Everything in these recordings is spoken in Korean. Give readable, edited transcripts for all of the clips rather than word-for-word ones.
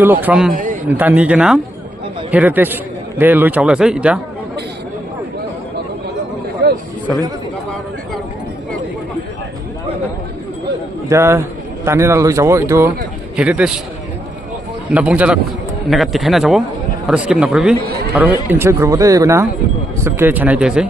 idolok from tani ke naam heritage de loi chawla se ija sabi ja tani na loi chawo itu heritage na bongjalak naga tikhai na chawo aro skip na korbi aro insert korbo de bana sabke chanai de se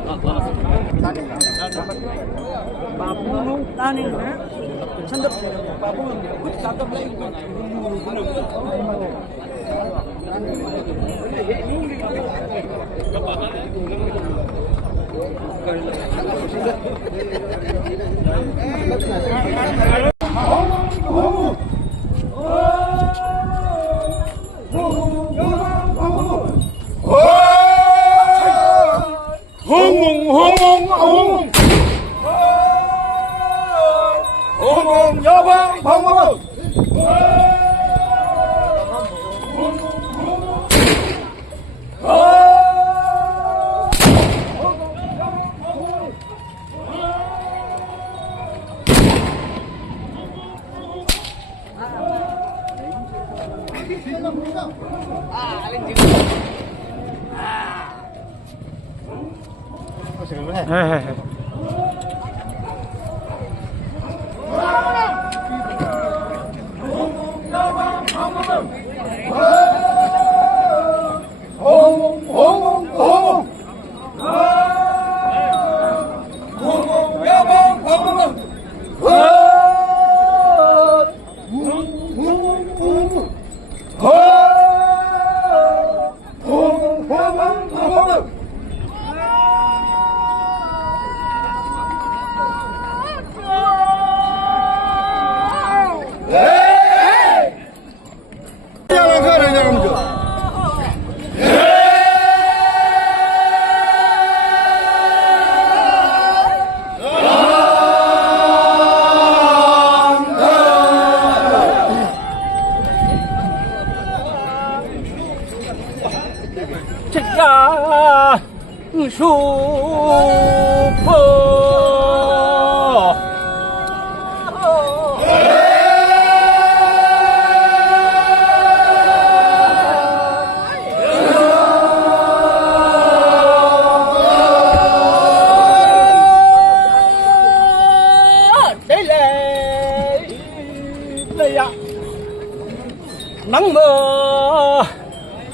nắng mưa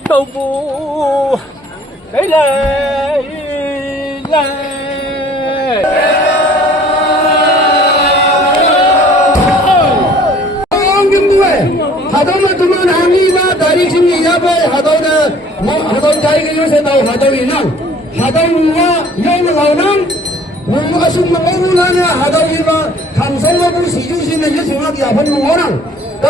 đâu bu đấy lệ 하도는 두면 항의나 다리심이 야배 하도는 하도 자기가 요새 나오 하도이는 하도와 영어는 뭔가 숨만 오구나냐 하도이만 감성하고 시주시는 여성하기 아픈 거는 또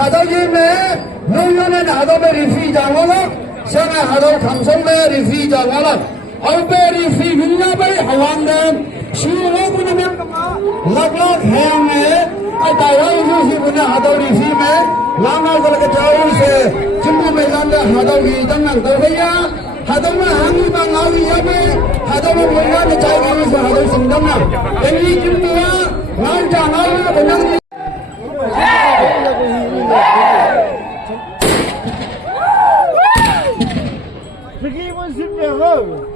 하도임에 노년은 하도베 리피장어라 생에 하도 감성베 리피장어라 얼베 리피 민나베 하완된 시우고구나면 락락 해양에 다이와이 후시구나 하도 리피메 라마고르게 자우세 중부 매산데 하도기 당랑 더해야 하도만 항이방 아위야베 하도만 몰라는 자기에서 하도 승당나 엠리 준비야 날짜 나이가 그냥 Forgive 싶네요.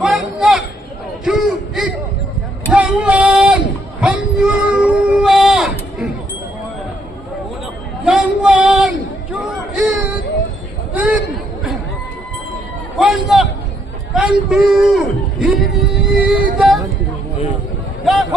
관각 주익 영원 법률화 영원 주익인 관각 간부 이기자 야호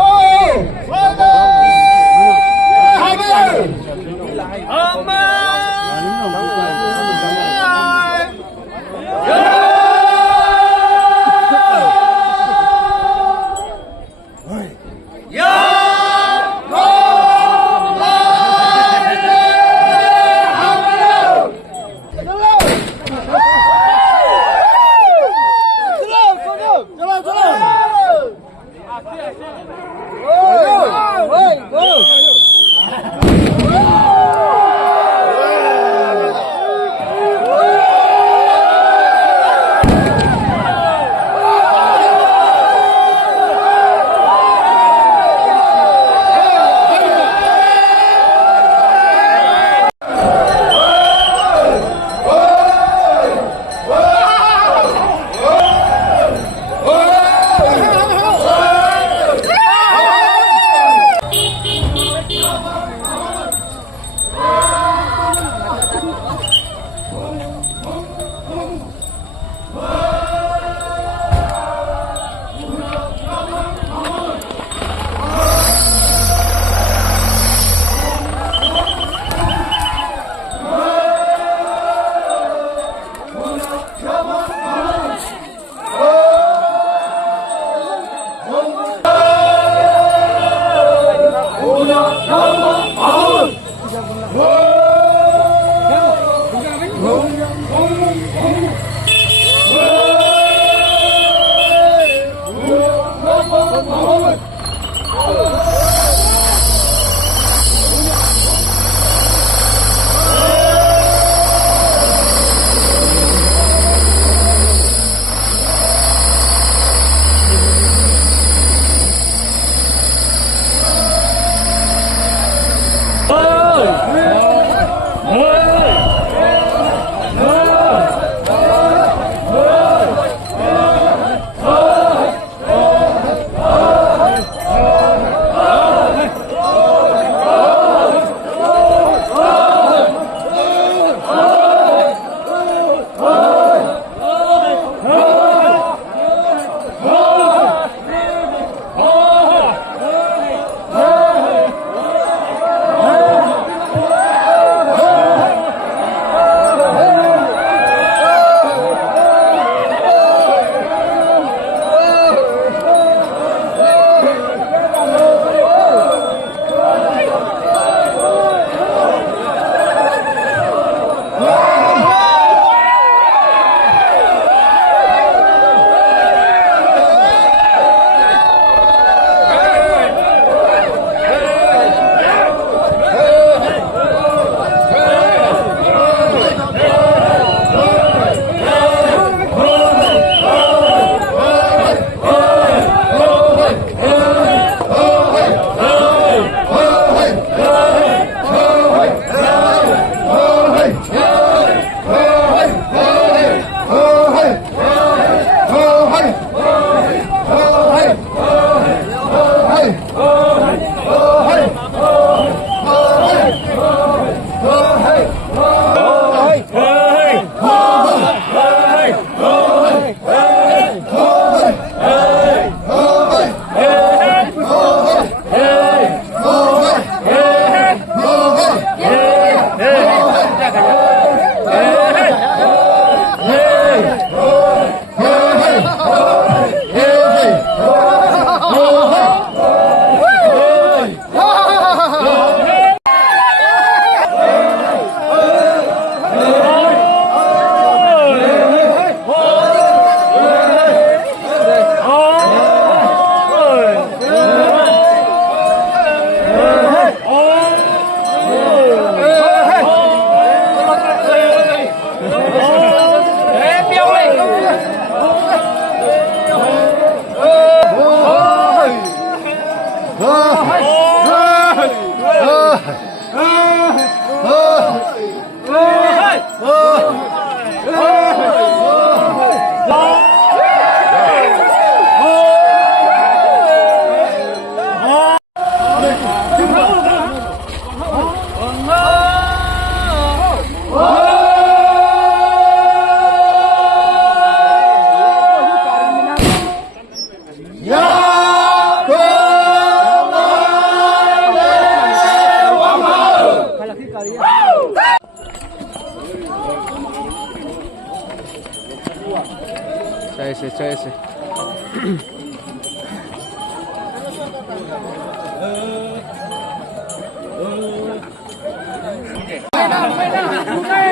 Saya.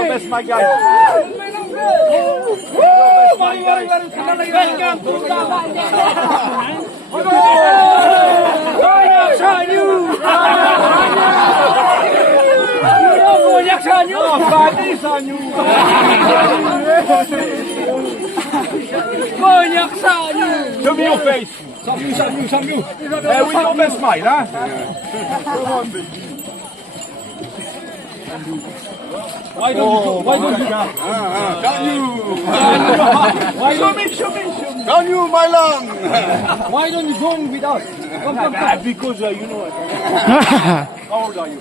Best my guy. Banyak sanyu. Show me your face. Samyu. We your best mate, huh? Come on, baby. Why don't you? Can you? Show me. Can you, my long? Why don't you go with us? Come. Because you know. How old are you?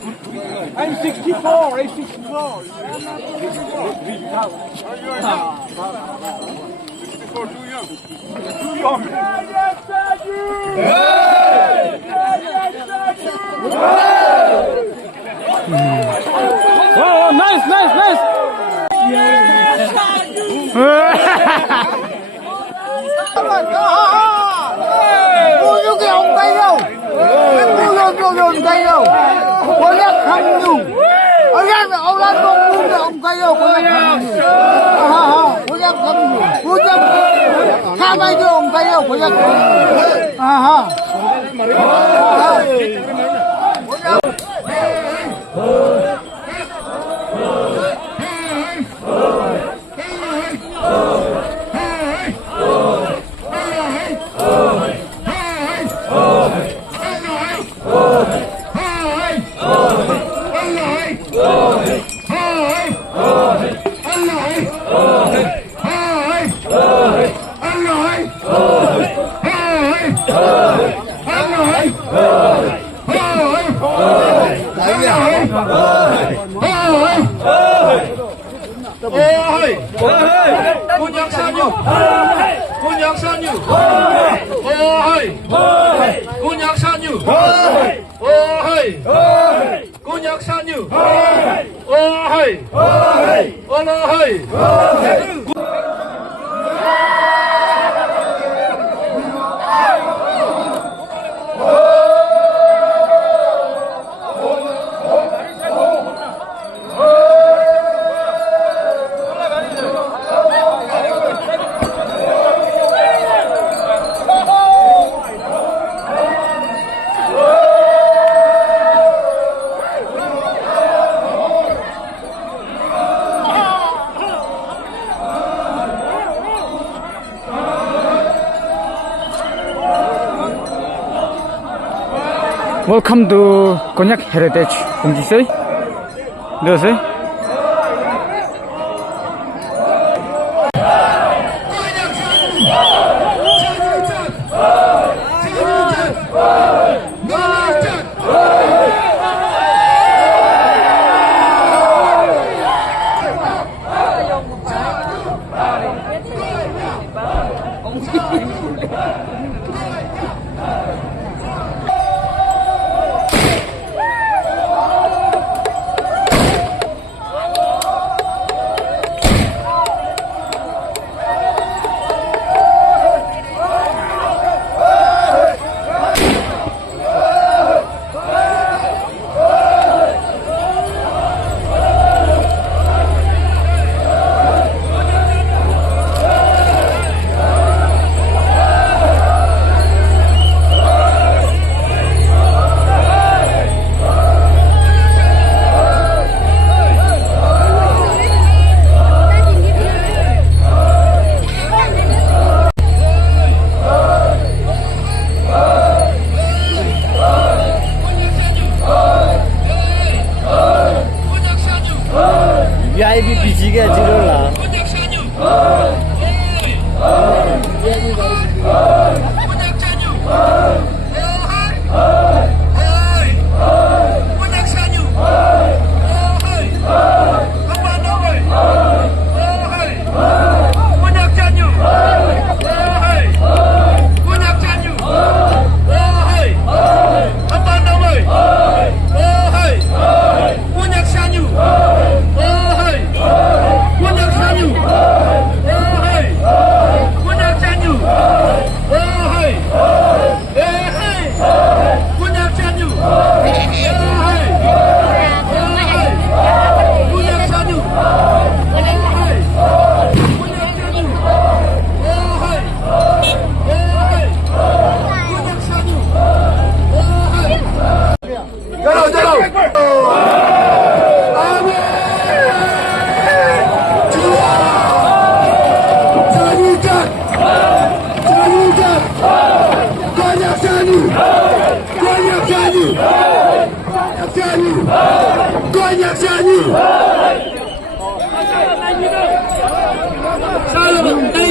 I'm 64. Too young. Oh, nice. Mua vô cái ông Tây đâu? Mua vô Tây đâu? Có nhắc không nhung. Ông nhắc không mua cái ông Tây đâu? Có nhắc không nhung. Có nhắc không nhung. Có nhắc hai mấy cái ông Tây đâu? Có nhắc không Welcome to Cognac Heritage 공지세. 안녕하세요. VIP 비지게 지를라. Quân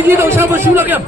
đi đâu sao mà xuống được em.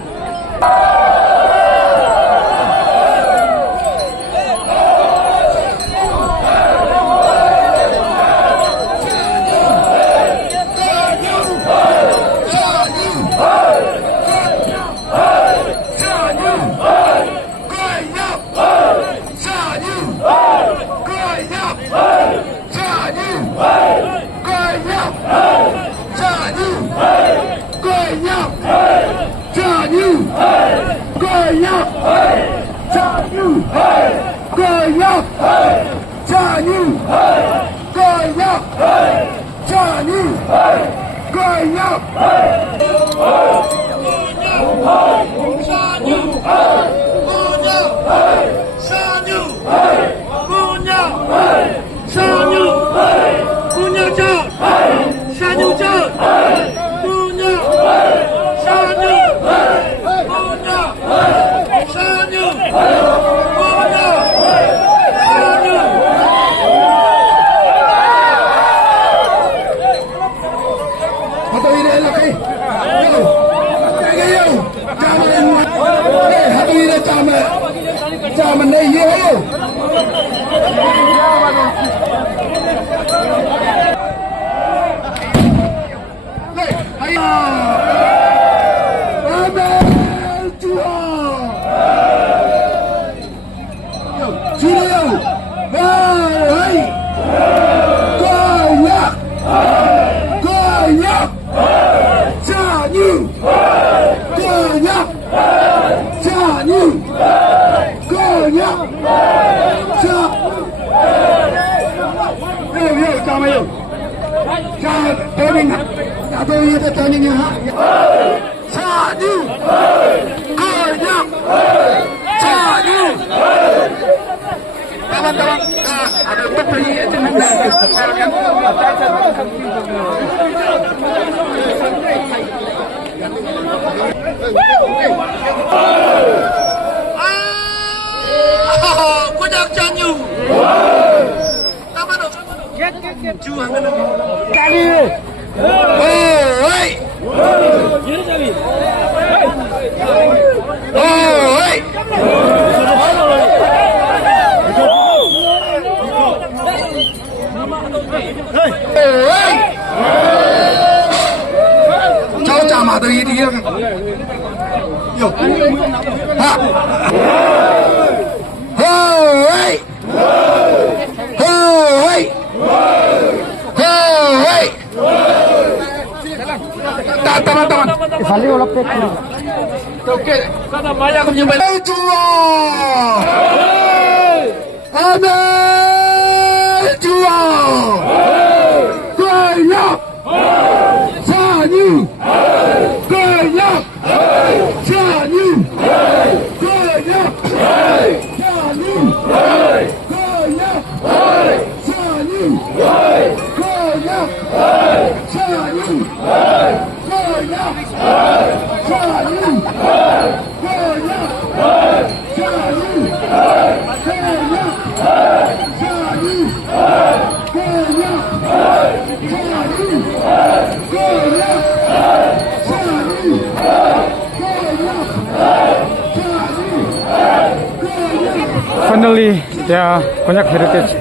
Finally, der Cognac Heritage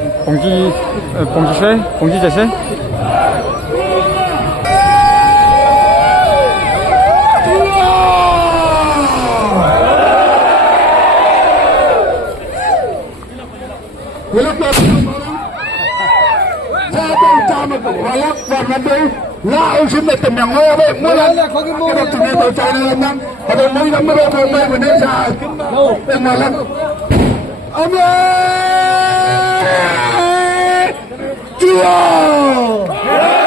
봉지 제세. Chúa